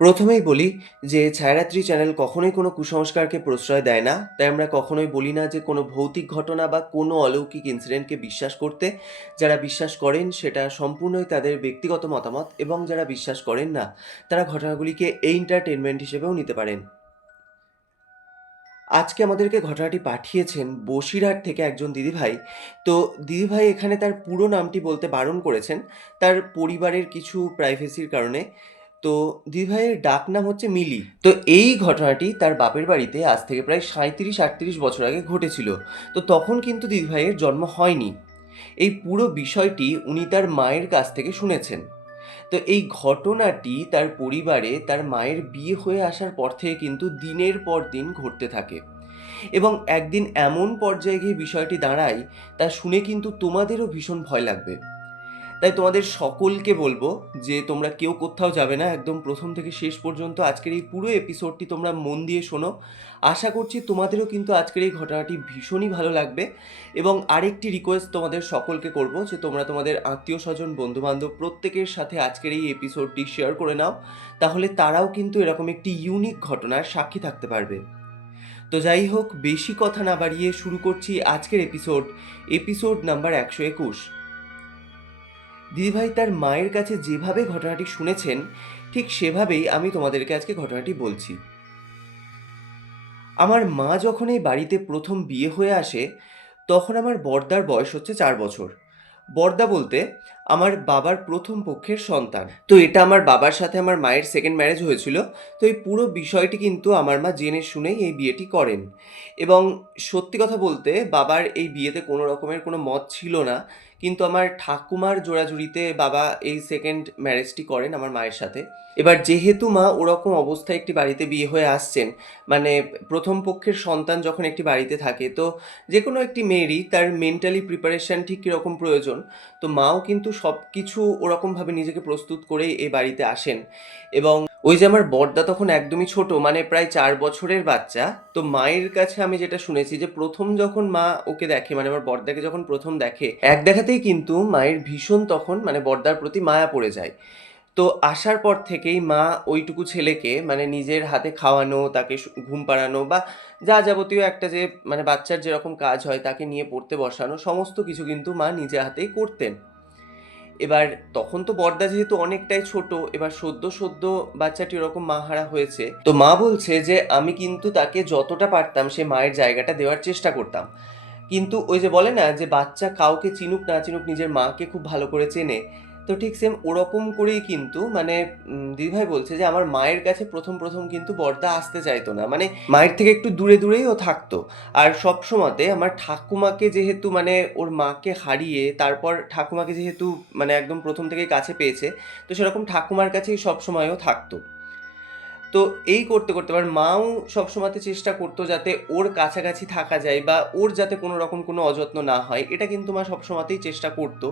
প্রথমেই বলি যে ছায়ারাত্রি চ্যানেল কখনোই কোনো কুসংস্কারকে প্রশ্রয় দেয় না। তাই আমরা কখনোই বলি না যে কোনো ভৌতিক ঘটনা বা কোনো অলৌকিক ইনসিডেন্টকে বিশ্বাস করতে। যারা বিশ্বাস করেন সেটা সম্পূর্ণই তাদের ব্যক্তিগত মতামত এবং যারা বিশ্বাস করেন না, তারা ঘটনাগুলিকে এন্টারটেনমেন্ট হিসেবেও নিতে পারেন। আজকে আমাদেরকে ঘটনাটি পাঠিয়েছেন বসিরহাট থেকে একজন দিদিভাই। তো দিদিভাই এখানে তার পুরো নামটি বলতে বারণ করেছেন। তার পরিবারের কিছু প্রাইভেসির কারণে। তো দিদিভাইয়ের ডাক নাম হচ্ছে মিলি। তো এই ঘটনাটি তার বাপের বাড়িতে আজ থেকে প্রায় সাঁত্রিশ আটত্রিশ বছর আগে ঘটেছিল। তো তখন কিন্তু দিদিভাইয়ের জন্ম হয়নি। এই পুরো বিষয়টি উনি তার মায়ের কাছ থেকে শুনেছেন। তো এই ঘটনাটি তার পরিবারে তার মায়ের বিয়ে হয়ে আসার পর থেকে কিন্তু দিনের পর দিন ঘটতে থাকে। এবং একদিন এমন পর্যায়ে গিয়ে বিষয়টি দাঁড়ায়, তা শুনে কিন্তু তোমাদেরও ভীষণ ভয় লাগবে। তাই তোমাদের সকলকে বলব যে তোমরা কেউ কোথাও যাবে না, একদম প্রথম থেকে শেষ পর্যন্ত আজকের এই পুরো এপিসোডটি তোমরা মন দিয়ে শোনো। আশা করছি তোমাদেরও কিন্তু আজকের এই ঘটনাটি ভীষণই ভালো লাগবে এবং আরেকটি রিকোয়েস্ট তোমাদের সকলকে করব যে তোমরা তোমাদের আত্মীয় স্বজন বন্ধুবান্ধব প্রত্যেকের সাথে আজকের এই এপিসোডটি শেয়ার করে নাও, তাহলে তারাও কিন্তু এরকম একটি ইউনিক ঘটনার সাক্ষী থাকতে পারবে। তো যাই হোক, বেশি কথা না বাড়িয়ে শুরু করছি আজকের এপিসোড এপিসোড নাম্বার একশো একুশ। দিদিভাই তার মায়ের কাছে যেভাবে ঘটনাটি শুনেছেন, ঠিক সেভাবেই আমি তোমাদেরকে আজকে ঘটনাটি বলছি। আমার মা যখন এই বাড়িতে প্রথম বিয়ে হয়ে আসে, তখন আমার বর্দার বয়স হচ্ছে চার বছর। বর্দা বলতে আমার বাবার প্রথম পক্ষের সন্তান। তো এটা আমার বাবার সাথে আমার মায়ের সেকেন্ড ম্যারেজ হয়েছিল, তো এই পুরো বিষয়টি কিন্তু আমার মা জেনে শুনেই এই বিয়েটি করেন। এবং সত্যি কথা বলতে বাবার এই বিয়েতে কোনো রকমের কোনো মত ছিল না কিন্তু আমার ঠাকুমার জোড়াজুড়িতে বাবা এই সেকেন্ড ম্যারেজটি করেন আমার মায়ের সাথে। এবার যেহেতু মা ওরকম অবস্থায় একটি বাড়িতে বিয়ে হয়ে আসছেন মানে প্রথম পক্ষের সন্তান যখন একটি বাড়িতে থাকে, তো যে কোনো একটি মেয়েরই তার মেন্টালি প্রিপারেশন ঠিক কীরকম প্রয়োজন, তো মাও কিন্তু সব কিছু ওরকমভাবে নিজেকে প্রস্তুত করেই এই বাড়িতে আসেন। এবং ওই যে আমার বড়দা তখন একদমই ছোট মানে প্রায় চার বছরের বাচ্চা, তো মায়ের কাছে আমি যেটা শুনেছি যে প্রথম যখন মা ওকে দেখে মানে আমার বড়দাকে যখন প্রথম দেখে, এক দেখাতেই কিন্তু মায়ের ভীষণ তখন মানে বড়দার প্রতি মায়া পড়ে যায়। তো আসার পর থেকেই মা ওইটুকু ছেলেকে মানে নিজের হাতে খাওয়ানো, তাকে ঘুম পাড়ানো বা যা যাবতীয় একটা যে মানে বাচ্চার যেরকম কাজ হয় তাকে নিয়ে পড়তে বসানো, সমস্ত কিছু কিন্তু মা নিজে হাতেই করতেন। এবার তখন তো বর্দা যেহেতু অনেকটাই ছোট, এবার সদ্য সদ্য বাচ্চাটি ওরকম মাহারা হয়েছে, তো মা বলছে যে আমি কিন্তু তাকে যতটা পারতাম সে মায়ের জায়গাটা দেওয়ার চেষ্টা করতাম। কিন্তু ওই যে বলে না যে বাচ্চা কাউকে চিনুক না চিনুক নিজের মাকে খুব ভালো করে চেনে তো ঠিক সেম ওরকম করেই কিন্তু মানে দিদিভাই বলছে যে, আমার মায়ের কাছে প্রথম প্রথম কিন্তু বর্দা আসতে চাইতো না। মানে মায়ের থেকে একটু দূরে, দূরেই ও থাকতো। আর সব সময়তে আমার ঠাকুমাকে যেহেতু মানে ওর মাকে হারিয়ে, তারপর ঠাকুমাকে যেহেতু মানে একদম প্রথম থেকে কাছে পেয়েছে, তো সেরকম ঠাকুমার কাছেই সব সময়ও থাকতো। তো এই করতে করতে এবার মাও সবসময়তে চেষ্টা করতো যাতে ওর কাছাকাছি থাকা যায় বা ওর যাতে কোনো রকম কোনো অযত্ন না হয়, এটা কিন্তু মা সবসময়তেই চেষ্টা করতো।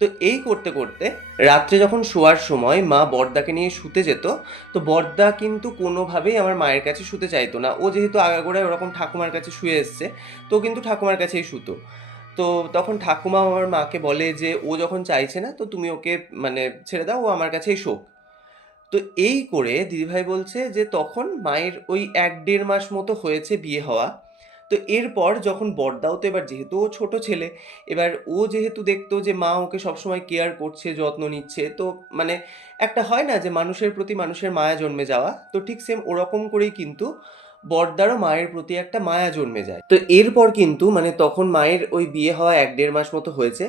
তো এই করতে করতে রাত্রে যখন শোয়ার সময় মা বর্দাকে নিয়ে শুতে যেত, তো বর্দা কিন্তু কোনোভাবেই আমার মায়ের কাছে শুতে চাইতো না। ও যেহেতু আগাগোড়ায় ওরকম ঠাকুমার কাছে শুয়ে এসছে, তো কিন্তু ঠাকুমার কাছেই শুতো। তো তখন ঠাকুমা আমার মাকে বলে যে, ও যখন চাইছে না, তো তুমি ওকে মানে ছেড়ে দাও, ও আমার কাছেই শোক। তো এই করে দিদিভাই বলছে যে, তখন মায়ের ওই এক দেড় মাস মতো হয়েছে বিয়ে হওয়া তো এরপর যখন বড়দাও তো এবার যেহেতু ও ছোটো ছেলে, এবার ও যেহেতু দেখতো যে মা ওকে সবসময় কেয়ার করছে, যত্ন নিচ্ছে, তো মানে একটা হয় না যে মানুষের প্রতি মানুষের মায়া জন্মে যাওয়া, তো ঠিক সেম ওরকম করেই কিন্তু বর্দারও মায়ের প্রতি একটা মায়া জন্মে যায়। তো এরপর কিন্তু মানে তখন মায়ের ওই বিয়ে হওয়া এক দেড় মাস মতো হয়েছে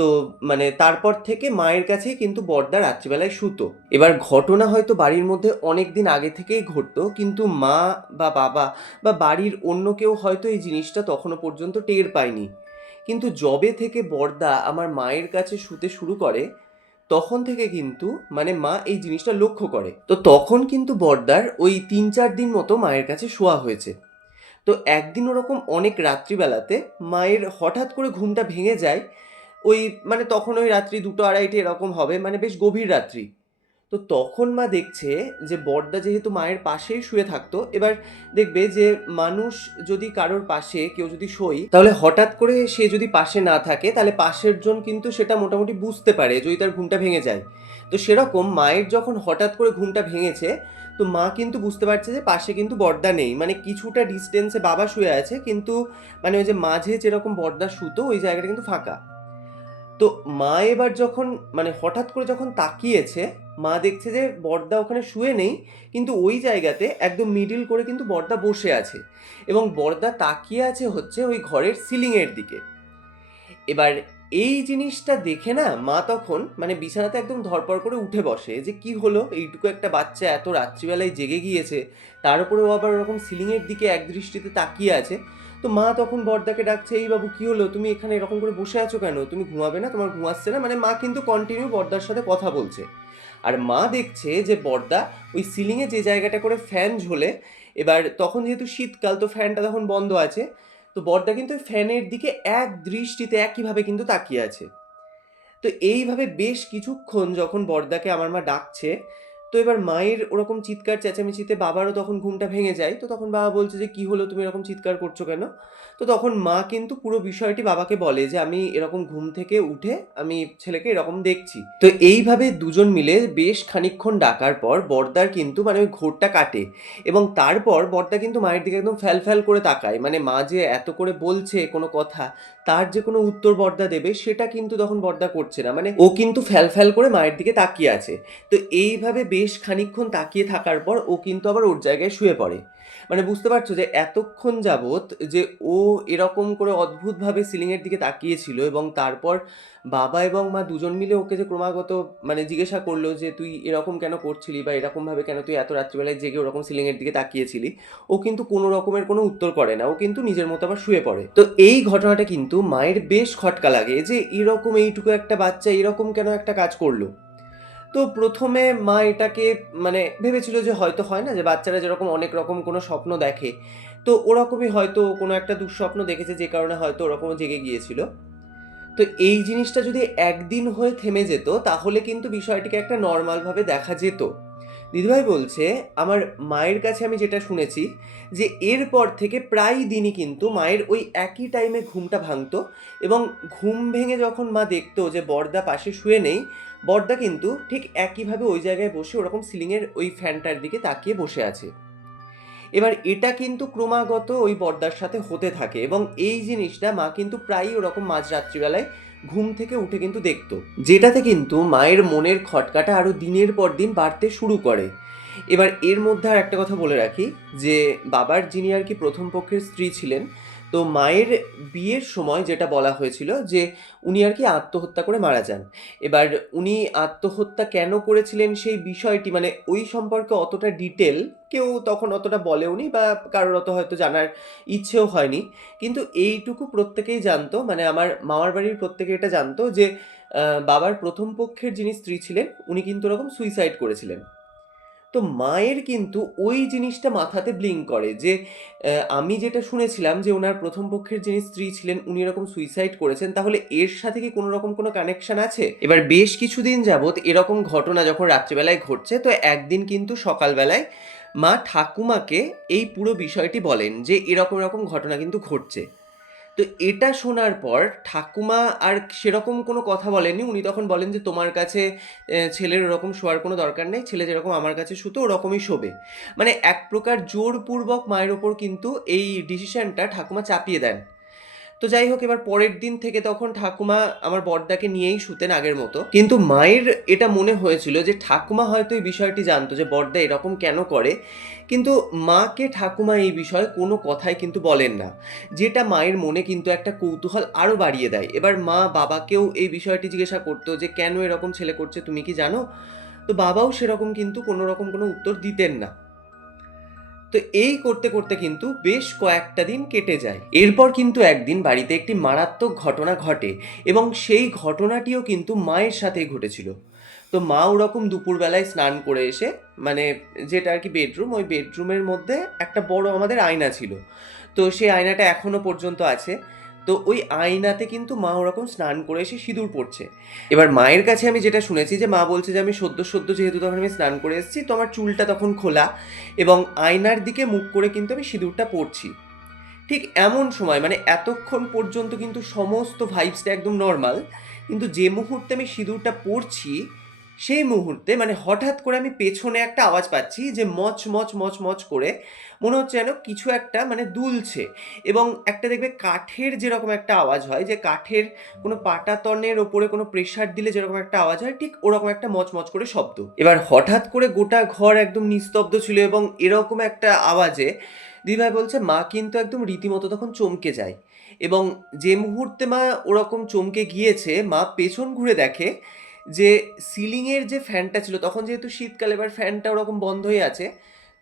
তো মানে তারপর থেকে মায়ের কাছেই কিন্তু বড়দা রাত্রিবেলায় শুতো। এবার ঘটনা হয়তো বাড়ির মধ্যে অনেক দিন আগে থেকেই ঘটতো, কিন্তু মা বা বাবা বা বাড়ির অন্য কেউ হয়তো এই জিনিসটা তখনও পর্যন্ত টের পায়নি। কিন্তু জবে থেকে বর্দা আমার মায়ের কাছে শুতে শুরু করে, তখন থেকে কিন্তু মানে মা এই জিনিসটা লক্ষ্য করে। তো তখন কিন্তু বর্দার ওই তিন চার দিন মতো মায়ের কাছে শোয়া হয়েছে। তো একদিন ওরকম অনেক রাত্রিবেলাতে মায়ের হঠাৎ করে ঘুমটা ভেঙে যায় ওই মানে তখন ওই রাত্রি দুটো আড়াইটে এরকম হবে মানে বেশ গভীর রাত্রি। তো তখন মা দেখছে যে বড়দা যেহেতু মায়ের পাশেই শুয়ে থাকতো, এবার দেখবে যে মানুষ যদি কারোর পাশে, কেউ যদি শোই তাহলে হঠাৎ করে সে যদি পাশে না থাকে, তাহলে পাশের জন কিন্তু সেটা মোটামুটি বুঝতে পারে যদি তার ঘুমটা ভেঙে যায়। তো সেরকম মায়ের যখন হঠাৎ করে ঘুমটা ভেঙেছে, তো মা কিন্তু বুঝতে পারছে যে পাশে কিন্তু বর্দা নেই। মানে কিছুটা ডিস্টেন্সে বাবা শুয়ে আছে, কিন্তু মানে ওই যে মাঝে যেরকম বর্দা শুতো, ওই জায়গাটা কিন্তু ফাঁকা। তো মা এবার যখন মানে হঠাৎ করে যখন তাকিয়েছে, মা দেখছে যে বর্দা ওখানে শুয়ে নেই, কিন্তু ওই জায়গাতে একদম মিডিল করে কিন্তু বর্দা বসে আছে এবং বর্দা তাকিয়ে আছে হচ্ছে ওই ঘরের সিলিংয়ের দিকে। এবার এই জিনিসটা দেখে না মা তখন মানে বিছানাতে একদম ধরপড় করে উঠে বসে যে কি হলো, এইটুকু একটা বাচ্চা এত রাত্রিবেলায় জেগে গিয়েছে, তার উপরে ও আবার ওরকম সিলিংয়ের দিকে এক দৃষ্টিতে তাকিয়ে আছে তো মা তখন বর্দাকে ডাকছে, এই বাবু, কি হলো? তুমি এখানে এরকম করে বসে আছো কেন? তুমি ঘুমাবে না? তোমার ঘুমাচ্ছে না? মানে মা কিন্তু কন্টিনিউ বর্দার সাথে কথা বলছে। আর মা দেখছে যে বর্দা ওই সিলিংয়ে যে জায়গাটা করে ফ্যান ঝোলে, এবার তখন যেহেতু শীতকাল, তো ফ্যানটা তখন বন্ধ আছে, তো বর্দা কিন্তু ফ্যানের দিকে এক দৃষ্টিতে একইভাবে কিন্তু তাকিয়ে আছে। তো এইভাবে বেশ কিছুক্ষণ যখন বর্দাকে আমার মা ডাকছে তো এবার মায়ের ওরকম চিৎকার, চেঁচামেচিতে বাবারও তখন ঘুমটা ভেঙে যায়। তো তখন বাবা বলছে যে, কি হলো? তুমি এরকম চিৎকার করছ কেন? তো তখন মা কিন্তু পুরো বিষয়টি বাবাকে বলে যে, আমি এরকম ঘুম থেকে উঠে আমি ছেলেকে এরকম দেখছি। তো এইভাবে দুজন মিলে বেশ খানিকক্ষণ ডাকার পর বর্দার কিন্তু মানে ওই ঘোরটা কাটে এবং তারপর বর্দা কিন্তু মায়ের দিকে একদম ফ্যাল ফ্যাল করে তাকায়। মানে মা যে এত করে বলছে কোনো কথা, তার যে কোনো উত্তর বর্দা দেবে সেটা কিন্তু তখন বর্দা করছে না। মানে ও কিন্তু ফ্যাল ফ্যাল করে মায়ের দিকে তাকিয়ে আছে। তো এইভাবে বেশ খানিকক্ষণ তাকিয়ে থাকার পর ও কিন্তু আবার ওর জায়গায় শুয়ে পড়ে। মানে বুঝতে পারছ যে এতক্ষণ যাবত যে ও এরকম করে অদ্ভুতভাবে সিলিংয়ের দিকে তাকিয়েছিল এবং তারপর বাবা এবং মা দুজন মিলে ওকে যে ক্রমাগত মানে জিজ্ঞাসা করল যে তুই এরকম কেন করছিলি বা এরকমভাবে কেন তুই এত রাত্রিবেলায় জেগে ওরকম সিলিংয়ের দিকে তাকিয়েছিলি, ও কিন্তু কোনো রকমের কোনো উত্তর করে না। ও কিন্তু নিজের মতো আবার শুয়ে পড়ে। তো এই ঘটনাটা কিন্তু মায়ের বেশ খটকা লাগে যে এরকম এইটুকু একটা বাচ্চা এরকম কেন একটা কাজ করল? তো প্রথমে মা এটাকে মানে ভেবেছিল যে হয়তো হয় না, যে বাচ্চারা যেরকম অনেক রকম কোনো স্বপ্ন দেখে, তো ওরকমই হয়তো কোনো একটা দুঃস্বপ্ন দেখেছে যে কারণে হয়তো ওরকম জেগে গিয়েছিল। তো এই জিনিসটা যদি একদিন হয়ে থেমে যেত, তাহলে কিন্তু বিষয়টিকে একটা নর্মালভাবে দেখা যেত। দিদিভাই বলছে, আমার মায়ের কাছে আমি যেটা শুনেছি, যে এরপর থেকে প্রায় দিনই কিন্তু মায়ের ওই একই টাইমে ঘুমটা ভাঙতো এবং ঘুম ভেঙে যখন মা দেখতো যে বর্দা পাশে শুয়ে নেই বর্দা কিন্তু ঠিক একইভাবে ওই জায়গায় বসে ওরকম সিলিংয়ের ওই ফ্যানটার দিকে তাকিয়ে বসে আছে। এবার এটা কিন্তু ক্রমাগত ওই বর্দার সাথে হতে থাকে এবং এই জিনিসটা মা কিন্তু প্রায়ই ওরকম মাঝরাত্রিবেলায় ঘুম থেকে উঠে কিন্তু দেখতো। যেটাতে কিন্তু মায়ের মনের খটকাটা আরও দিনের পর দিন বাড়তে শুরু করে। এবার এর মধ্যে আর একটা কথা বলে রাখি যে বাবার যিনি আর কি প্রথম পক্ষের স্ত্রী ছিলেন তো মায়ের বিয়ের সময় যেটা বলা হয়েছিল যে উনি আর কি আত্মহত্যা করে মারা যান। এবার উনি আত্মহত্যা কেন করেছিলেন সেই বিষয়টি মানে ওই সম্পর্কে অতটা ডিটেল কেউ তখন অতটা বলেওনি বা কারোর অত হয়তো জানার ইচ্ছেও হয়নি। কিন্তু এইটুকু প্রত্যেকেই জানতো মানে আমার মামার বাড়ির প্রত্যেকে এটা জানতো যে বাবার প্রথম পক্ষের যিনি স্ত্রী ছিলেন, উনি কিন্তু ওরকম সুইসাইড করেছিলেন। তো মায়ের কিন্তু ওই জিনিসটা মাথাতে ব্লিং করে যে আমি যেটা শুনেছিলাম যে ওনার প্রথম পক্ষের যিনি স্ত্রী ছিলেন, উনি এরকম সুইসাইড করেছেন, তাহলে এর সাথে কি কোনো রকম কোনো কানেকশন আছে? এবার বেশ কিছুদিন যাবত এরকম ঘটনা যখন রাত্রিবেলায় ঘটছে, তো একদিন কিন্তু সকালবেলায় মা ঠাকুমাকে এই পুরো বিষয়টি বলেন যে এরকম এরকম ঘটনা কিন্তু ঘটছে। তো এটা শোনার পর ঠাকুমা আর সেরকম কোনো কথা বলেনি উনি তখন বলেন যে, তোমার কাছে ছেলের ওরকম শোয়ার কোনো দরকার নেই। ছেলে যেরকম আমার কাছে শুতো, ওরকমই শোবে। মানে এক প্রকার জোরপূর্বক মায়ের ওপর কিন্তু এই ডিসিশনটা ঠাকুমা চাপিয়ে দেন। তো যাই হোক, এবার পরের দিন থেকে তখন ঠাকুমা আমার বড়দাকে নিয়েই শুতেন আগের মতো। কিন্তু মায়ের এটা মনে হয়েছিল যে ঠাকুমা হয়তো এই বিষয়টি জানতো যে বড়দা এরকম কেন করে। কিন্তু মাকে ঠাকুমা এই বিষয়ে কোনো কথাই কিন্তু বলেন না। যেটা মায়ের মনে কিন্তু একটা কৌতূহল আরও বাড়িয়ে দেয়। এবার মা বাবাকেও এই বিষয়টি জিজ্ঞাসা করতো যে কেন এরকম ছেলে করছে, তুমি কি জানো? তো বাবাও সেরকম কিন্তু কোনো রকম কোনো উত্তর দিতেন না। তো এই করতে করতে কিন্তু বেশ কয়েকটা দিন কেটে যায়। এরপর কিন্তু একদিন বাড়িতে একটি মারাত্মক ঘটনা ঘটে এবং সেই ঘটনাটিও কিন্তু মায়ের সাথেই ঘটেছিল। তো মা ওরকম দুপুরবেলায় স্নান করে এসে মানে যেটা আর কি বেডরুম ওই বেডরুমের মধ্যে একটা বড় আমাদের আয়না ছিল। তো সেই আয়নাটা এখনও পর্যন্ত আছে। তো ওই আয়নাতে কিন্তু মা ওরকম স্নান করে এসে সিঁদুর পড়ছে। এবার মায়ের কাছে আমি যেটা শুনেছি যে, মা বলছে যে, আমি সদ্য সদ্য যেহেতু তখন আমি স্নান করে এসেছি, তো আমার চুলটা তখন খোলা এবং আয়নার দিকে মুখ করে কিন্তু আমি সিঁদুরটা পরছি ঠিক এমন সময় মানে এতক্ষণ পর্যন্ত কিন্তু সমস্ত ভাইবসটা একদম নর্মাল কিন্তু যে মুহূর্তে আমি সিঁদুরটা পরছি সেই মুহূর্তে মানে হঠাৎ করে আমি পেছনে একটা আওয়াজ পাচ্ছি যে, মচ মচ মচ মচ করে মনে হচ্ছে যেন কিছু একটা মানে দুলছে। এবং একটা দেখবে কাঠের যেরকম একটা আওয়াজ হয়, যে কাঠের কোনো পাটাতনের ওপরে কোনো প্রেশার দিলে যেরকম একটা আওয়াজ হয়, ঠিক ওরকম একটা মচমচ করে শব্দ। এবার হঠাৎ করে গোটা ঘর একদম নিস্তব্ধ ছিল এবং এরকম একটা আওয়াজে দিদিভাই বলছে, মা কিন্তু একদম রীতিমতো তখন চমকে যায়। এবং যে মুহূর্তে মা ওরকম চমকে গিয়েছে, মা পেছন ঘুরে দেখে যে সিলিংয়ের যে ফ্যানটা ছিল, তখন যেহেতু শীতকালে, এবার ফ্যানটা ওরকম বন্ধ হয়ে আছে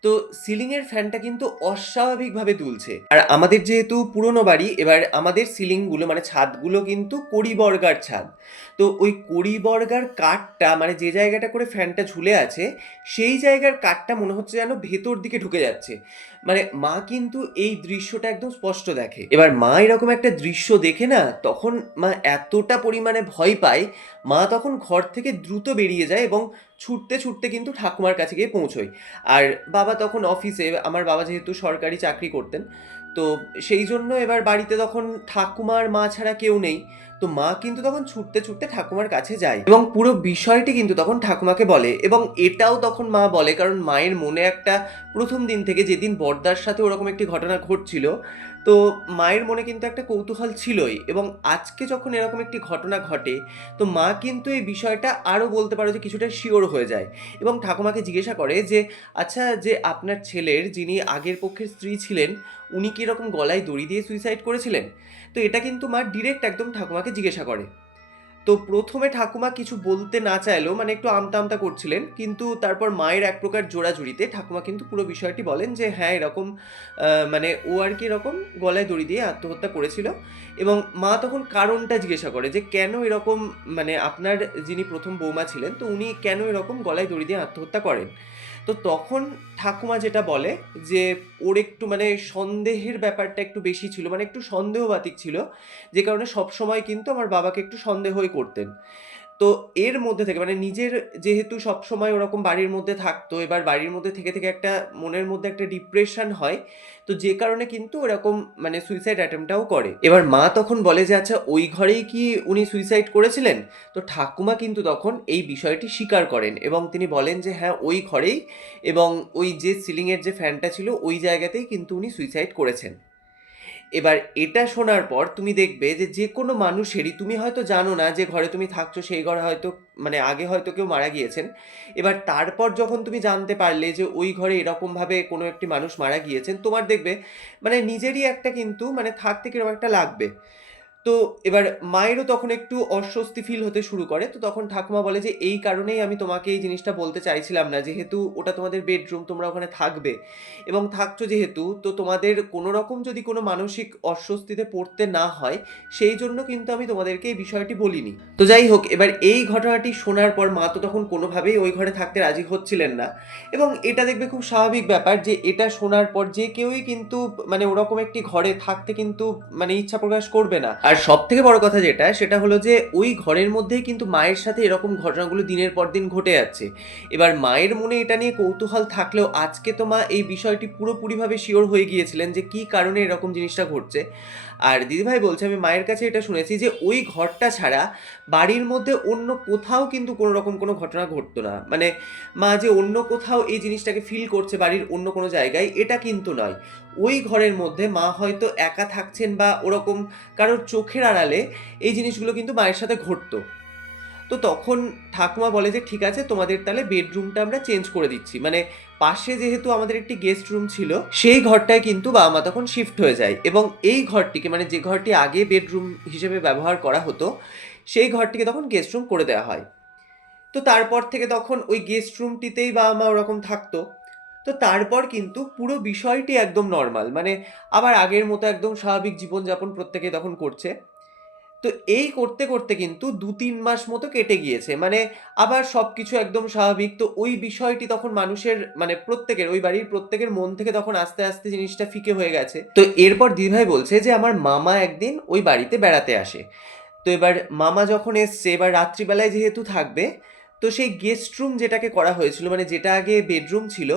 তো সিলিংয়ের ফ্যানটা কিন্তু অস্বাভাবিকভাবে তুলছে আর আমাদের যেহেতু পুরনো বাড়ি, এবার আমাদের সিলিংগুলো মানে ছাদগুলো কিন্তু কড়ি বর্গার ছাদ। তো ওই কড়ি বর্গার কাঠটা মানে যে জায়গাটা করে ফ্যানটা ঝুলে আছে, সেই জায়গার কাঠটা মনে হচ্ছে যেন ভেতর দিকে ঢুকে যাচ্ছে। মানে মা কিন্তু এই দৃশ্যটা একদম স্পষ্ট দেখে। এবার মা এরকম একটা দৃশ্য দেখে না, তখন মা এতটা পরিমাণে ভয় পায়, মা তখন ঘর থেকে দ্রুত বেরিয়ে যায় এবং ছুটতে ছুটতে কিন্তু ঠাকুমার কাছে গিয়ে পৌঁছয়। আর বাবা তখন অফিসে আমার বাবা যেহেতু সরকারি চাকরি করতেন তো সেই জন্য এবার বাড়িতে তখন ঠাকুমার মা ছাড়া কেউ নেই। তো মা কিন্তু তখন ছুটতে ছুটতে ঠাকুমার কাছে যায় এবং পুরো বিষয়টি কিন্তু তখন ঠাকুমাকে বলে এবং এটাও তখন মা বলে, কারণ মায়ের মনে একটা প্রথম দিন থেকে যেদিন বর্দার সাথে ওরকম একটি ঘটনা ঘটছিল তো মায়ের মনে কিন্তু একটা কৌতূহল ছিলই এবং আজকে যখন এরকম একটি ঘটনা ঘটে, তো মা কিন্তু এই বিষয়টা আরও বলতে পারো যে কিছুটা শিওর হয়ে যায় এবং ঠাকুমাকে জিজ্ঞাসা করে যে আচ্ছা যে আপনার ছেলের যিনি আগের পক্ষের স্ত্রী ছিলেন, উনি কীরকম গলায় দড়ি দিয়ে সুইসাইড করেছিলেন? তো এটা কিন্তু মা ডিরেক্ট একদম ঠাকুমাকে জিজ্ঞাসা করে। তো প্রথমে ঠাকুমা কিছু বলতে না চাইলেও মানে একটু আমতা আমতা করছিলেন, কিন্তু তারপর মায়ের এক প্রকার জোড়াজুড়িতে ঠাকুমা কিন্তু পুরো বিষয়টি বলেন যে হ্যাঁ এরকম মানে ও আর কি এরকম গলায় দড়ি দিয়ে আত্মহত্যা করেছিল। এবং মা তখন কারণটা জিজ্ঞাসা করে যে, কেন এরকম মানে আপনার যিনি প্রথম বৌমা ছিলেন, তো উনি কেন এরকম গলায় দড়ি দিয়ে আত্মহত্যা করেন? তো তখন ঠাকুমা যেটা বলে যে, ওর একটু মানে সন্দেহের ব্যাপারটা একটু বেশি ছিল মানে একটু সন্দেহবাতিক ছিল, যে কারণে সবসময় কিন্তু আমার বাবাকে একটু সন্দেহই করতেন। তো এর মধ্যে থেকে মানে নিজের যেহেতু সবসময় ওরকম বাড়ির মধ্যে থাকতো, এবার বাড়ির মধ্যে থেকে থেকে একটা মনের মধ্যে একটা ডিপ্রেশন হয়, তো যে কারণে কিন্তু ওরকম মানে সুইসাইড অ্যাটেম্পটাও করে। এবার মা তখন বলে যে আচ্ছা ওই ঘরেই কি উনি সুইসাইড করেছিলেন? তো ঠাকুমা কিন্তু তখন এই বিষয়টি স্বীকার করেন এবং তিনি বলেন যে হ্যাঁ ওই ঘরেই এবং ওই যে সিলিংয়ের যে ফ্যানটা ছিল, ওই জায়গাতেই কিন্তু উনি সুইসাইড করেছেন। এবার এটা শোনার পর তুমি দেখবে যে যে কোনো মানুষেরই, তুমি হয়তো জানো না যে ঘরে তুমি থাকছো, সেই ঘরে হয়তো মানে আগে হয়তো কেউ মারা গিয়েছেন। এবার তারপর যখন তুমি জানতে পারলে যে ওই ঘরে এরকমভাবে কোনো একটি মানুষ মারা গিয়েছেন, তোমার দেখবে মানে নিজেরই একটা কিন্তু মানে থাকতে কীরকম একটা লাগবে। তো এবার মায়েরও তখন একটু অস্বস্তি ফিল হতে শুরু করে। তো তখন ঠাকুমা বলে যে, এই কারণেই আমি তোমাকে এই জিনিসটা বলতে চাইছিলাম না। যেহেতু ওটা তোমাদের বেডরুম তোমরা ওখানে থাকবে। এবং থাকছো যেহেতু, তো তোমাদের কোনো রকম যদি কোনো মানসিক অস্বস্তিতে পড়তে না হয়, সেই জন্য কিন্তু আমি তোমাদেরকে এই বিষয়টি বলিনি। তো যাই হোক, এবার এই ঘটনাটি শোনার পর মা তো তখন কোনোভাবেই ওই ঘরে থাকতে রাজি হচ্ছিলেন না। এবং এটা দেখবে খুব স্বাভাবিক ব্যাপার যে, এটা শোনার পর যে কেউই কিন্তু মানে ওরকম একটি ঘরে থাকতে কিন্তু মানে ইচ্ছা প্রকাশ করবে না। আর সব থেকে বড় কথা যেটা, সেটা হলো যে ওই ঘরের মধ্যেই কিন্তু মায়ের সাথে এরকম ঘটনাগুলো দিনের পর দিন ঘটে যাচ্ছে। এবার মায়ের মনে এটা নিয়ে কৌতূহল থাকলেও আজকে তো মা এই বিষয়টি পুরোপুরিভাবে শিওর হয়ে গিয়েছিলেন যে কী কারণে এরকম জিনিসটা ঘটছে। আর দিদিভাই বলছে, আমি মায়ের কাছে এটা শুনেছি যে ওই ঘরটা ছাড়া বাড়ির মধ্যে অন্য কোথাও কিন্তু কোনো রকম কোনো ঘটনা ঘটতো না। মানে মা যে অন্য কোথাও এই জিনিসটাকে ফিল করছে বাড়ির অন্য কোনো জায়গায়, এটা কিন্তু নয়। ওই ঘরের মধ্যে মা হয়তো একা থাকছেন বা ওরকম কারোর চোখের আড়ালে এই জিনিসগুলো কিন্তু মায়ের সাথে ঘটতো। তো তখন ঠাকুমা বলে যে, ঠিক আছে, তোমাদের তাহলে বেডরুমটা আমরা চেঞ্জ করে দিচ্ছি। মানে পাশে যেহেতু আমাদের একটি গেস্ট রুম ছিল, সেই ঘরটায় কিন্তু বাবা মা তখন শিফট হয়ে যায় এবং এই ঘরটিকে মানে যে ঘরটি আগে বেডরুম হিসেবে ব্যবহার করা হতো, সেই ঘরটিকে তখন গেস্ট রুম করে দেওয়া হয়। তো তারপর থেকে তখন ওই গেস্ট রুমটিতেই বাবা মা ওরকম থাকতো। তো তারপর কিন্তু পুরো বিষয়টি একদম নর্মাল মানে আবার আগের মতো একদম স্বাভাবিক জীবনযাপন প্রত্যেকে তখন করছে। তো এই করতে করতে কিন্তু দু তিন মাস মতো কেটে গিয়েছে মানে আবার সব কিছু একদম স্বাভাবিক। তো ওই বিষয়টি তখন মানুষের মানে প্রত্যেকের, ওই বাড়ির প্রত্যেকের মন থেকে তখন আস্তে আস্তে জিনিসটা ফিকে হয়ে গেছে। তো এরপর দিদিভাই বলছে যে, আমার মামা একদিন ওই বাড়িতে বেড়াতে আসে। তো এবার মামা যখন এসছে, এবার রাত্রিবেলায় যেহেতু থাকবে, তো সেই গেস্ট রুম যেটাকে করা হয়েছিল মানে যেটা আগে বেডরুম ছিল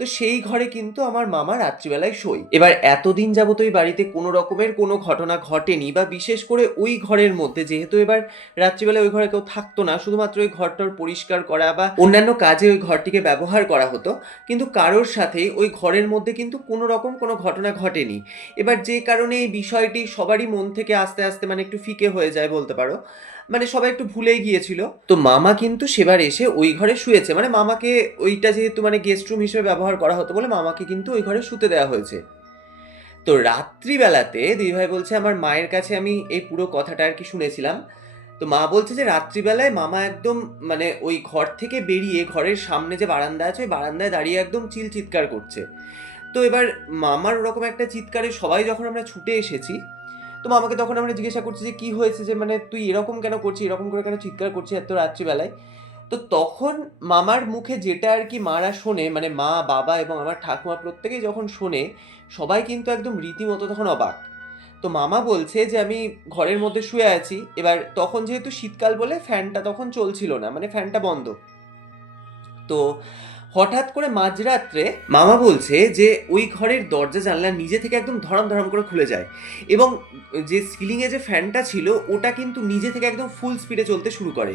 তো সেই ঘরে কিন্তু আমার মামা রাত্রিবেলায় শোয়। এবার এতদিন যাবত ওই বাড়িতে কোনো রকমের কোনো ঘটনা ঘটেনি বা বিশেষ করে ওই ঘরের মধ্যে, যেহেতু এবার রাত্রিবেলায় ওই ঘরে কেউ থাকতো না, শুধুমাত্র ওই ঘরটার পরিষ্কার করা বা অন্যান্য কাজে ওই ঘরটিকে ব্যবহার করা হতো, কিন্তু কারোর সাথেই ওই ঘরের মধ্যে কিন্তু কোনো রকম কোনো ঘটনা ঘটেনি। এবার যে কারণে এই বিষয়টি সবারই মন থেকে আস্তে আস্তে মানে একটু ফিকে হয়ে যায় বলতে পারো। মানে সবাই একটু ভুলেই গিয়েছিল। তো মামা কিন্তু সেবার এসে ওই ঘরে শুয়েছে। মানে মামাকে ওইটা যেহেতু মানে গেস্ট রুম হিসেবে ব্যবহার করা হতো বলে মামাকে কিন্তু ওই ঘরে শুতে দেওয়া হয়েছে। তো রাত্রিবেলাতে দিদিভাই বলছে, আমার মায়ের কাছে আমি এই পুরো কথাটা আর কি শুনেছিলাম। তো মা বলছে যে, রাত্রিবেলায় মামা একদম মানে ওই ঘর থেকে বেরিয়ে ঘরের সামনে যে বারান্দা আছে, ওই বারান্দায় দাঁড়িয়ে একদম চিল চিৎকার করছে। তো এবার মামার ওরকম একটা চিৎকারে সবাই যখন আমরা ছুটে এসেছি তো মামাকে তখন আমরা জিজ্ঞাসা করছি যে, কী হয়েছে যে মানে তুই এরকম কেন করছিস? এরকম করে কেন চিৎকার করছিস এত রাত্রিবেলায়? তো তখন মামার মুখে যেটা আর কি মারা শোনে মানে মা, বাবা এবং আমার ঠাকুমা প্রত্যেকেই যখন শোনে, সবাই কিন্তু একদম রীতিমতো তখন অবাক। তো মামা বলছে যে, আমি ঘরের মধ্যে শুয়ে আছি। এবার তখন যেহেতু শীতকাল বলে ফ্যানটা তখন চলছিল না মানে ফ্যানটা বন্ধ। তো হঠাৎ করে মাঝরাত্রে মামা বলছে যে ওই ঘরের দরজা জানলা নিজে থেকে একদম ধরাম ধরাম করে খুলে যায়। এবং যে সিলিংয়ে যে ফ্যানটা ছিল, ওটা কিন্তু নিজে থেকে একদম ফুল স্পিডে চলতে শুরু করে।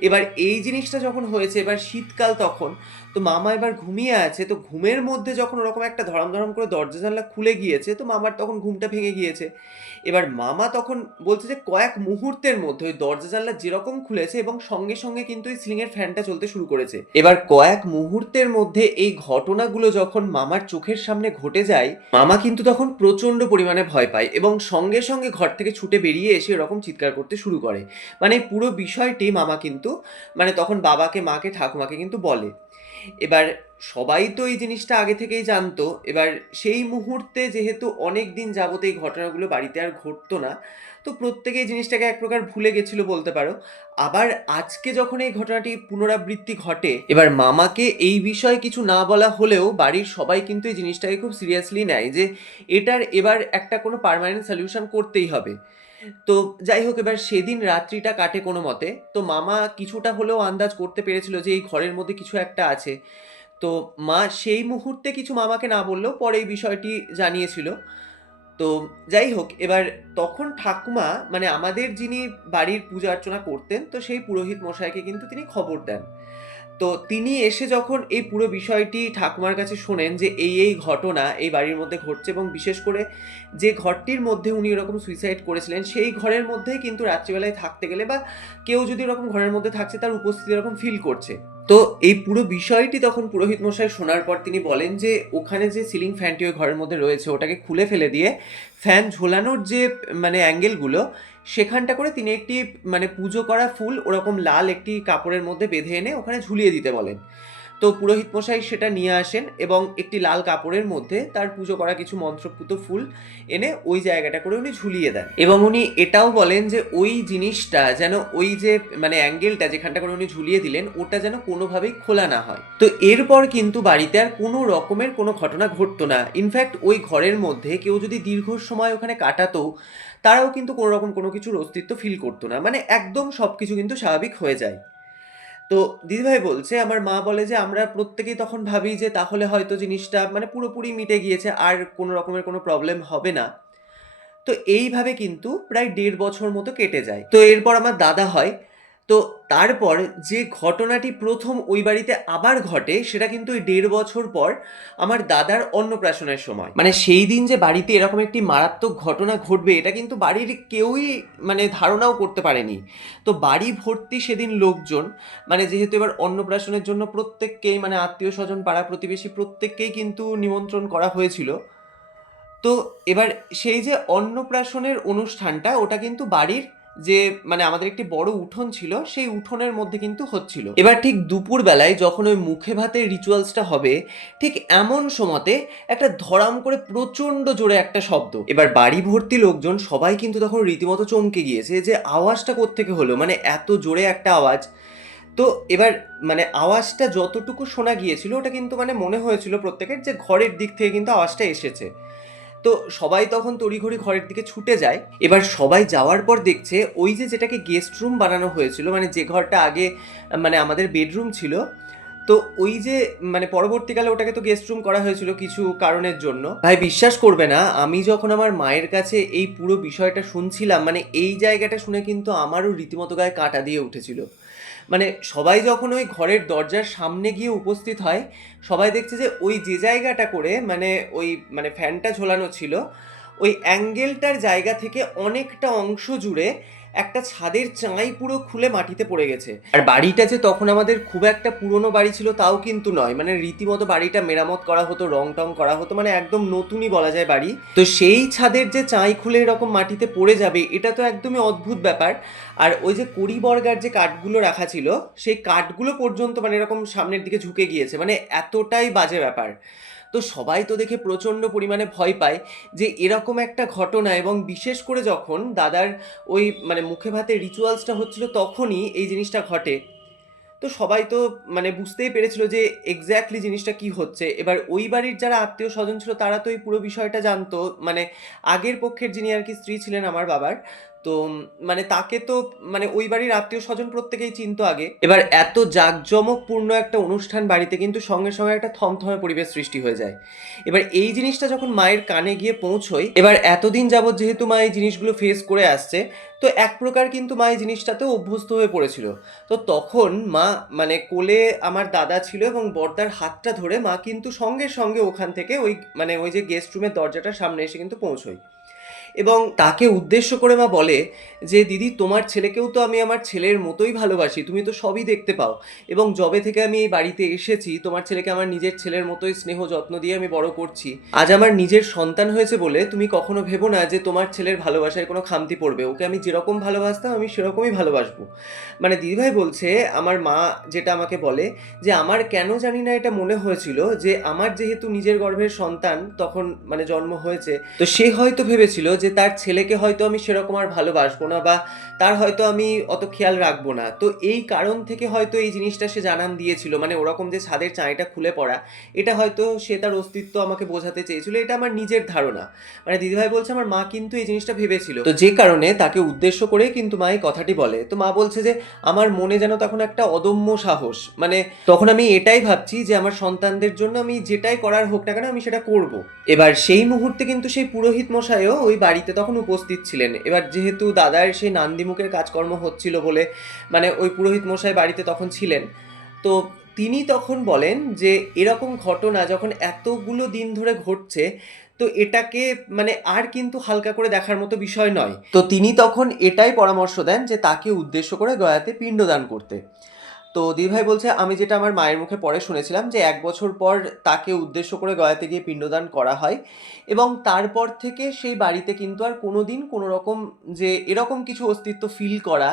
এবার এই জিনিসটা যখন হয়েছে, এবার শীতকাল তখন, তো মামা এবার ঘুমিয়ে আছে, তো ঘুমের মধ্যে যখন ওরকম একটা ধরাম ধরাম করে দরজা জানলা খুলে গিয়েছে, তো মামার তখন ঘুমটা ভেঙে গিয়েছে। এবার মামা তখন বলছে যে কয়েক মুহূর্তের মধ্যে ওই দরজা জানলা যেরকম খুলেছে এবং সঙ্গে সঙ্গে কিন্তু ওই সিলিংয়ের ফ্যানটা চলতে শুরু করেছে। এবার কয়েক মুহূর্তের মধ্যে এই ঘটনাগুলো যখন মামার চোখের সামনে ঘটে যায়, মামা কিন্তু তখন প্রচণ্ড পরিমাণে ভয় পায় এবং সঙ্গে সঙ্গে ঘর থেকে ছুটে বেরিয়ে এসে এরকম চিৎকার করতে শুরু করে। মানে পুরো বিষয়টি মামা কিন্তু মানে তখন বাবাকে, মাকে, ঠাকুমাকে কিন্তু বলে। এবার সবাই তো এই জিনিসটা আগে থেকেই জানতো। এবার সেই মুহূর্তে যেহেতু অনেক দিন যাবত এই ঘটনাগুলো বাড়িতে আর ঘটতো না তো প্রত্যেকে এই জিনিসটাকে এক প্রকার ভুলে গেছিল বলতে পারো। আবার আজকে যখন এই ঘটনাটি পুনরাবৃত্তি ঘটে, এবার মামাকে এই বিষয়ে কিছু না বলা হলেও বাড়ির সবাই কিন্তু এই জিনিসটাকে খুব সিরিয়াসলি নেয় যে এটার এবার একটা কোনো পার্মানেন্ট সলিউশন করতেই হবে। তো যাই হোক, এবার সেদিন রাত্রিটা কাটে কোনো মতে। তো মামা কিছুটা হলেও আন্দাজ করতে পেরেছিল যে এই ঘরের মধ্যে কিছু একটা আছে। তো মা সেই মুহূর্তে কিছু মামাকে না বললেও পরে এই বিষয়টি জানিয়েছিল। তো যাই হোক, এবার তখন ঠাকুমা মানে আমাদের যিনি বাড়ির পূজা অর্চনা করতেন, তো সেই পুরোহিত মশাইকে কিন্তু তিনি খবর দেন। তো তিনি এসে যখন এই পুরো বিষয়টি ঠাকুমার কাছে শোনেন যে এই এই ঘটনা এই বাড়ির মধ্যে ঘটছে এবং বিশেষ করে যে ঘরটির মধ্যে উনি ওরকম সুইসাইড করেছিলেন, সেই ঘরের মধ্যেই কিন্তু রাত্রিবেলায় থাকতে গেলে বা কেউ যদি ওরকম ঘরের মধ্যে থাকছে, তার উপস্থিতি এরকম ফিল করছে। তো এই পুরো বিষয়টি তখন পুরোহিত মশাই শোনার পর তিনি বলেন যে, ওখানে যে সিলিং ফ্যানটি ওই ঘরের মধ্যে রয়েছে, ওটাকে খুলে ফেলে দিয়ে ফ্যান ঝোলানোর যে মানে অ্যাঙ্গেলগুলো, সেখানটা করে তিনি একটি মানে পুজো করা ফুল ওরকম লাল একটি কাপড়ের মধ্যে বেঁধে এনে ওখানে ঝুলিয়ে দিতে বলেন। তো পুরোহিত মশাই সেটা নিয়ে আসেন এবং একটি লাল কাপড়ের মধ্যে তার পুজো করা কিছু মন্ত্রপুত ফুল এনে ওই জায়গাটা করে উনি ঝুলিয়ে দেন। এবং উনি এটাও বলেন যে ওই জিনিসটা যেন ওই যে মানে অ্যাঙ্গেলটা যেখানটা করে উনি ঝুলিয়ে দিলেন, ওটা যেন কোনোভাবেই খোলা না হয়। তো এরপর কিন্তু বাড়িতে আর কোনো রকমের কোনো ঘটনা ঘটতো না। ইনফ্যাক্ট ওই ঘরের মধ্যে কেউ যদি দীর্ঘ সময় ওখানে কাটাতো, তারাও কিন্তু কোনো রকম কোনো কিছুর অস্তিত্ব ফিল করতো না। মানে একদম সব কিছু কিন্তু স্বাভাবিক হয়ে যায়। তো দিদিভাই বলছে, আমার মা বলে যে, আমরা প্রত্যেকেই তখন ভাবি যে, তাহলে হয়তো জিনিসটা মানে পুরোপুরি মিটে গিয়েছে, আর কোনো রকমের কোনো প্রবলেম হবে না। তো এইভাবে কিন্তু প্রায় দেড় বছর মতো কেটে যায়। তো এরপর আমার দাদা হয় তো তারপর যে ঘটনাটি প্রথম ওই বাড়িতে আবার ঘটে, সেটা কিন্তু ওই দেড় বছর পর আমার দাদার অন্নপ্রাশনের সময়। মানে সেই দিন যে বাড়িতে এরকম একটি মারাত্মক ঘটনা ঘটবে, এটা কিন্তু বাড়ির কেউই মানে ধারণাও করতে পারেনি। তো বাড়ি ভর্তি সেদিন লোকজন মানে যেহেতু এবার অন্নপ্রাশনের জন্য প্রত্যেককেই মানে আত্মীয় স্বজন, পাড়া প্রতিবেশী প্রত্যেককেই কিন্তু নিমন্ত্রণ করা হয়েছিল। তো এবার সেই যে অন্নপ্রাশনের অনুষ্ঠানটা, ওটা কিন্তু বাড়ির যে মানে আমাদের একটি বড় উঠোন ছিল, সেই উঠোনের মধ্যে কিন্তু হচ্ছিল। এবার ঠিক দুপুর বেলায় যখন ওই মুখে ভাতের রিচুয়ালসটা হবে, ঠিক এমন সময়তে একটা ধরাম করে প্রচণ্ড জোরে একটা শব্দ। এবার বাড়ি ভর্তি লোকজন সবাই কিন্তু তখন রীতিমতো চমকে গিয়েছে যে, আওয়াজটা কোত্থেকে হলো? মানে এত জোরে একটা আওয়াজ। তো এবার মানে আওয়াজটা যতটুকু শোনা গিয়েছিল, ওটা কিন্তু মানে মনে হয়েছিল প্রত্যেকের যে, ঘরের দিক থেকে কিন্তু আওয়াজটা এসেছে। তো সবাই তখন তড়িঘড়ি ঘরের দিকে ছুটে যায়। এবার সবাই যাওয়ার পর দেখছে ওই যে যেটাকে গেস্ট রুম বানানো হয়েছিল মানে যে ঘরটা আগে মানে আমাদের বেডরুম ছিল, তো ওই যে মানে পরবর্তীকালে ওটাকে তো গেস্ট রুম করা হয়েছিল কিছু কারণের জন্য। ভাই, বিশ্বাস করবে না, আমি যখন আমার মায়ের কাছে এই পুরো বিষয়টা শুনছিলাম মানে এই জায়গাটা শুনে কিন্তু আমারও রীতিমতো গায়ে কাটা দিয়ে উঠেছিল। মানে সবাই যখন ওই ঘরের দরজার সামনে গিয়ে উপস্থিত হয়, সবাই দেখছে যে ওই যে জায়গাটা করে মানে ওই মানে ফ্যানটা ঝোলানো ছিল, ওই অ্যাঙ্গেলটার জায়গা থেকে অনেকটা অংশ জুড়ে একটা ছাদের চাঁই পুরো খুলে মাটিতে পড়ে গেছে। আর বাড়িটা যে তখন আমাদের খুব একটা পুরনো বাড়ি ছিল, তাও কিন্তু নয়। মানে রীতিমতো বাড়িটা মেরামত করা হতো রং টং করা হতো মানে একদম নতুনই বলা যায় বাড়ি। তো সেই ছাদের যে চাঁই খুলে এরকম মাটিতে পড়ে যাবে, এটা তো একদমই অদ্ভুত ব্যাপার। আর ওই যে কড়ি বর্গার যে কাঠগুলো রাখা ছিল, সেই কাঠগুলো পর্যন্ত মানে এরকম সামনের দিকে ঝুঁকে গিয়েছে। মানে এতটাই বাজে ব্যাপার। তো সবাই তো দেখে প্রচণ্ড পরিমাণে ভয় পায় যে এরকম একটা ঘটনা এবং বিশেষ করে যখন দাদার ওই মানে মুখে ভাতে রিচুয়ালসটা হচ্ছিল তখনই এই জিনিসটা ঘটে। তো সবাই তো মানে বুঝতেই পেরেছিল যে এক্স্যাক্টলি জিনিসটা কি হচ্ছে। এবার ওই বাড়ির যারা আত্মীয় স্বজন ছিল, তারা তো এই পুরো বিষয়টা জানতো। মানে আগের পক্ষের যিনি আর কি স্ত্রী ছিলেন আমার বাবার, তো মানে তাকে তো মানে ওই বাড়ির আত্মীয় স্বজন প্রত্যেকেই চিনতো আগে। এবার এত জাঁকজমকপূর্ণ একটা অনুষ্ঠান বাড়িতে কিন্তু সঙ্গে সঙ্গে একটা থমথমে পরিবেশ সৃষ্টি হয়ে যায়। এবার এই জিনিসটা যখন মায়ের কানে গিয়ে পৌঁছয়, এবার এতদিন যাবৎ যেহেতু মা এই জিনিসগুলো ফেস করে আসছে তো এক প্রকার কিন্তু মা এই জিনিসটাতেও অভ্যস্ত হয়ে পড়েছিল। তো তখন মা মানে কোলে আমার দাদা ছিল এবং বর্দার হাতটা ধরে মা কিন্তু সঙ্গে সঙ্গে ওখান থেকে ওই মানে ওই যে গেস্ট রুমের দরজাটার সামনে এসে কিন্তু পৌঁছই এবং তাকে উদ্দেশ্য করে মা বলে যে, দিদি, তোমার ছেলেকেও তো আমি আমার ছেলের মতোই ভালোবাসি, তুমি তো সবই দেখতে পাও। এবং জবে থেকে আমি এই বাড়িতে এসেছি, তোমার ছেলেকে আমার নিজের ছেলের মতোই স্নেহ যত্ন দিয়ে আমি বড় করছি। আজ আমার নিজের সন্তান হয়েছে বলে তুমি কখনো ভেবো না যে, তোমার ছেলের ভালোবাসায় কোনো খামতি পড়বে। ওকে আমি যেরকম ভালোবাসতাম, আমি সেরকমই ভালোবাসবো। মানে দিদিভাই বলছে, আমার মা যেটা আমাকে বলে যে, আমার কেন জানি না এটা মনে হয়েছিল যে, আমার যেহেতু নিজের গর্ভের সন্তান তখন মানে জন্ম হয়েছে, তো সে হয়তো ভেবেছিল যে তার ছেলেকে হয়তো আমি সেরকম আর ভালোবাসবো না বা তার হয়তো আমি অত খেয়াল রাখব না। তো এই কারণ থেকে হয়তো এই জিনিসটা সে জানান দিয়েছিল মানে ওরকম যে ছাদের চাঁইটা খুলে পড়া, এটা হয়তো সে তার অস্তিত্ব আমাকে বোঝাতে চেয়েছিল, এটা আমার নিজের ধারণা। মানে দিদিভাই বলছে, আমার মা কিন্তু এই জিনিসটা ভেবেছিল। তো যে কারণে তাকে উদ্দেশ্য করে কিন্তু মা এই কথাটি বলে। তো মা বলছে যে, আমার মনে যেন তখন একটা অদম্য সাহস। মানে তখন আমি এটাই ভাবছি যে, আমার সন্তানদের জন্য আমি যেটাই করার হোক না কেন, আমি সেটা করব। এবার সেই মুহূর্তে কিন্তু সেই পুরোহিত মশাইও ওই বাড়িতে তখন উপস্থিত ছিলেন। এবার যেহেতু দাদার সেই নান্দিমুখের কাজকর্ম হচ্ছিল বলে মানে ওই পুরোহিত মশাই বাড়িতে তখন ছিলেন, তো তিনি তখন বলেন যে, এরকম ঘটনা যখন এতগুলো দিন ধরে ঘটছে, তো এটাকে মানে আর কিন্তু হালকা করে দেখার মতো বিষয় নয়। তো তিনি তখন এটাই পরামর্শ দেন যে, তাকে উদ্দেশ্য করে গয়াতে পিণ্ডদান করতে। তো দিদিভাই বলছে, আমি যেটা আমার মায়ের মুখে পরে শুনেছিলাম যে এক বছর পর তাকে উদ্দেশ্য করে গয়াতে গিয়ে পিণ্ডদান করা হয় এবং তারপর থেকে সেই বাড়িতে কিন্তু আর কোনো দিন কোনো রকম যে এরকম কিছু অস্তিত্ব ফিল করা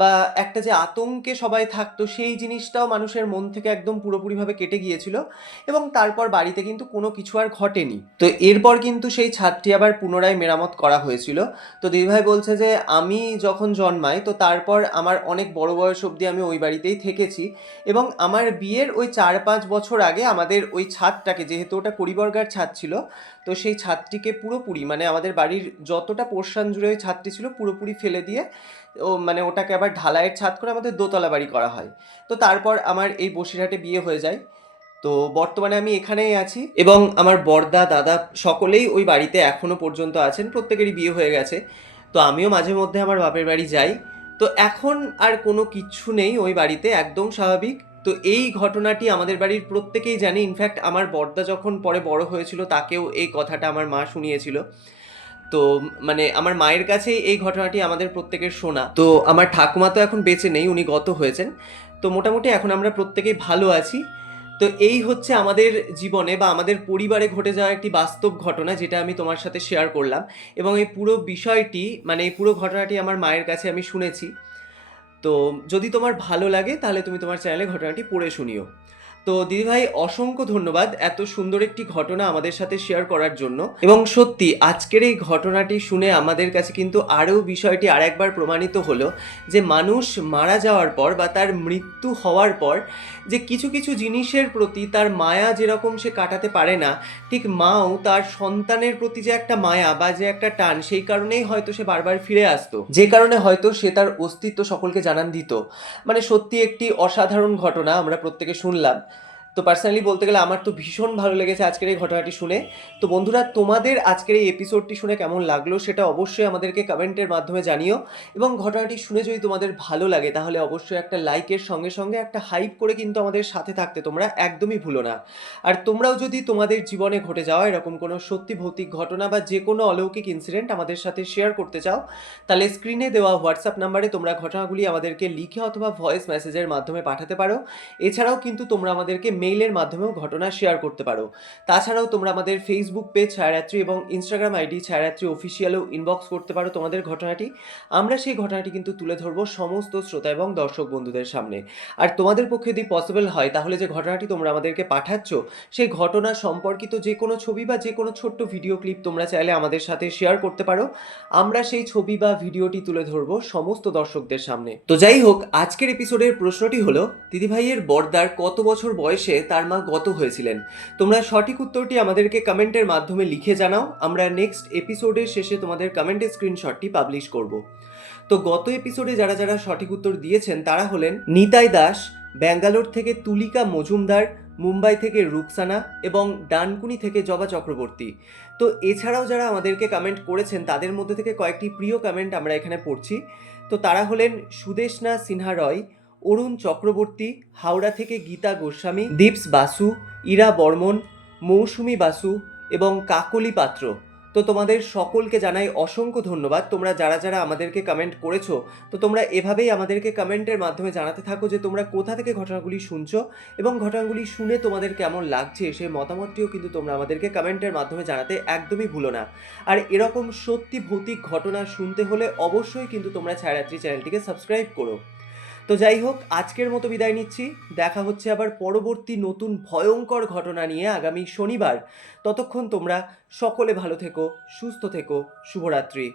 বা একটা যে আতঙ্কে সবাই থাকতো সেই জিনিসটাও মানুষের মন থেকে একদম পুরোপুরিভাবে কেটে গিয়েছিল এবং তারপর বাড়িতে কিন্তু কোনো কিছু আর ঘটেনি। তো এরপর কিন্তু সেই ছাদটি আবার পুনরায় মেরামত করা হয়েছিল। তো দিদিভাই বলছে যে, আমি যখন জন্মাই তো তারপর আমার অনেক বড় বয়স অবধি আমি ওই বাড়িতেই থেকেছি এবং আমার বিয়ের ওই চার পাঁচ বছর আগে আমাদের ওই ছাদটাকে, যেহেতু ওটা পরিবর্গার ছাদ ছিল, তো সেই ছাদটিকে পুরোপুরি মানে আমাদের বাড়ির যতটা পোর্শন জুড়ে ওই ছাদটি ছিল, পুরোপুরি ফেলে দিয়ে, ও মানে ওটাকে আবার ঢালাইয়ের ছাদ করে আমাদের দোতলা বাড়ি করা হয়। তো তারপর আমার এই বসিরহাটে বিয়ে হয়ে যায়। তো বর্তমানে আমি এখানেই আছি এবং আমার বড়দা দাদা সকলেই ওই বাড়িতে এখনও পর্যন্ত আছেন, প্রত্যেকেরই বিয়ে হয়ে গেছে। তো আমিও মাঝে মধ্যে আমার বাপের বাড়ি যাই। তো এখন আর কোনো কিচ্ছু নেই ওই বাড়িতে, একদম স্বাভাবিক। তো এই ঘটনাটি আমাদের বাড়ির প্রত্যেকেই জানে। ইনফ্যাক্ট আমার বর্দা যখন পরে বড় হয়েছিল, তাকেও এই কথাটা আমার মা শুনিয়েছিল। তো মানে আমার মায়ের কাছেই এই ঘটনাটি আমাদের প্রত্যেকের শোনা। তো আমার ঠাকুমা তো এখন বেঁচে নেই, উনি গত হয়েছেন। তো মোটামুটি এখন আমরা প্রত্যেকেই ভালো আছি। তো এই হচ্ছে আমাদের জীবনে বা আমাদের পরিবারে ঘটে যাওয়া একটি বাস্তব ঘটনা যেটা আমি তোমার সাথে শেয়ার করলাম এবং এই পুরো বিষয়টি মানে এই পুরো ঘটনাটি আমার মায়ের কাছে আমি শুনেছি। তো যদি তোমার ভালো লাগে তাহলে তুমি তোমার চ্যানেলে ঘটনাটি পড়ে শুনিও। তো দিদিভাই অসংখ্য ধন্যবাদ এত সুন্দর একটি ঘটনা আমাদের সাথে শেয়ার করার জন্য। এবং সত্যি, আজকের এই ঘটনাটি শুনে আমাদের কাছে কিন্তু আরও বিষয়টি আরেকবার প্রমাণিত হলো যে মানুষ মারা যাওয়ার পর বা তার মৃত্যু হওয়ার পর যে কিছু কিছু জিনিসের প্রতি তার মায়া যেরকম সে কাটাতে পারে না, ঠিক মাও তার সন্তানের প্রতি যে একটা মায়া বা যে একটা টান, সেই কারণেই হয়তো সে বারবার ফিরে আসতো। যে কারণে হয়তো সে তার অস্তিত্ব সকলকে জানান দিত। মানে সত্যি একটি অসাধারণ ঘটনা আমরা প্রত্যেকে শুনলাম। তো পার্সোনালি বলতে গেলে আমার তো ভীষণ ভালো লেগেছে আজকের এই ঘটনাটি শুনে। তো বন্ধুরা, তোমাদের আজকের এই এপিসোডটি শুনে কেমন লাগল সেটা অবশ্যই আমাদেরকে কমেন্টের মাধ্যমে জানিও। এবং ঘটনাটি শুনে যদি তোমাদের ভালো লাগে, তাহলে অবশ্যই একটা লাইকের সঙ্গে সঙ্গে একটা হাইপ করে কিন্তু আমাদের সাথে থাকতে তোমরা একদমই ভুলো না। আর তোমরাও যদি তোমাদের জীবনে ঘটে যাওয়া এরকম কোনো সত্যি ভৌতিক ঘটনা বা যে কোনো অলৌকিক ইনসিডেন্ট আমাদের সাথে শেয়ার করতে চাও, তাহলে স্ক্রিনে দেওয়া হোয়াটসঅ্যাপ নাম্বারে তোমরা ঘটনাগুলি আমাদেরকে লিখে অথবা ভয়েস মেসেজের মাধ্যমে পাঠাতে পারো। এছাড়াও কিন্তু তোমরা আমাদেরকে মেইলের মাধ্যমেও ঘটনা শেয়ার করতে পারো। তাছাড়াও তোমরা আমাদের ফেসবুক পেজ ছায়ারাত্রি এবং ইনস্টাগ্রাম আইডি ছায়ারাত্রি অফিসিয়ালেও ইনবক্স করতে পারো তোমাদের ঘটনাটি। আমরা সেই ঘটনাটি কিন্তু তুলে ধরবো সমস্ত শ্রোতা এবং দর্শক বন্ধুদের সামনে। আর তোমাদের পক্ষে যদি পসিবল হয়, তাহলে যে ঘটনাটি তোমরা আমাদেরকে পাঠাচ্ছ, সেই ঘটনা সম্পর্কিত যে কোনো ছবি বা যে কোনো ছোট্ট ভিডিও ক্লিপ তোমরা চাইলে আমাদের সাথে শেয়ার করতে পারো। আমরা সেই ছবি বা ভিডিওটি তুলে ধরবো সমস্ত দর্শকদের সামনে। তো যাই হোক, আজকের এপিসোডের প্রশ্নটি হলো, দিদিভাইয়ের বর্দার কত বছর বয়সে তার মা গত হয়েছিলেন। তোমরা সঠিক উত্তরটি আমাদেরকে কমেন্টের মাধ্যমে লিখে জানাও। আমরা নেক্সট এপিসোডের শেষে তোমাদের কমেন্টের স্ক্রিনশটটি পাবলিশ করব। তো গত এপিসোডে যারা যারা সঠিক উত্তর দিয়েছেন, তারা হলেন নিতাই দাস, ব্যাঙ্গালোর থেকে তুলিকা মজুমদার, মুম্বাই থেকে রুকসানা এবং ডানকুনি থেকে জবা চক্রবর্তী। তো এছাড়াও যারা আমাদেরকে কমেন্ট করেছেন, তাদের মধ্যে থেকে কয়েকটি প্রিয় কমেন্ট আমরা এখানে পড়ছি। তো তারা হলেন সুদেশনা সিনহা রয় অরুণ চক্রবর্তী, হাওড়া থেকে গীতা গোস্বামী, দীপস বাসু, ইরা বর্মন, মৌসুমি বাসু এবং কাকলি পাত্র। তো তোমাদের সকলকে জানাই অসংখ্য ধন্যবাদ। তোমরা যারা যারা আমাদেরকে কমেন্ট করেছ, তো তোমরা এভাবেই আমাদেরকে কমেন্টের মাধ্যমে জানাতে থাকো যে তোমরা কোথা থেকে ঘটনাগুলি শুনছো এবং ঘটনাগুলি শুনে তোমাদের কেমন লাগছে সেই মতামতটিও কিন্তু তোমরা আমাদেরকে কমেন্টের মাধ্যমে জানাতে একদমই ভুলো না। আর এরকম সত্যি ভৌতিক ঘটনা শুনতে হলে অবশ্যই কিন্তু তোমরা ছায়ারাত্রি চ্যানেলটিকে সাবস্ক্রাইব করো। তো যাই হোক, আজকের মতো বিদায় নিচ্ছি। দেখা হচ্ছে আবার পরবর্তী নতুন ভয়ঙ্কর ঘটনা নিয়ে আগামী শনিবার। ততক্ষণ তোমরা সকলে ভালো থেকো, সুস্থ থেকো, শুভরাত্রি।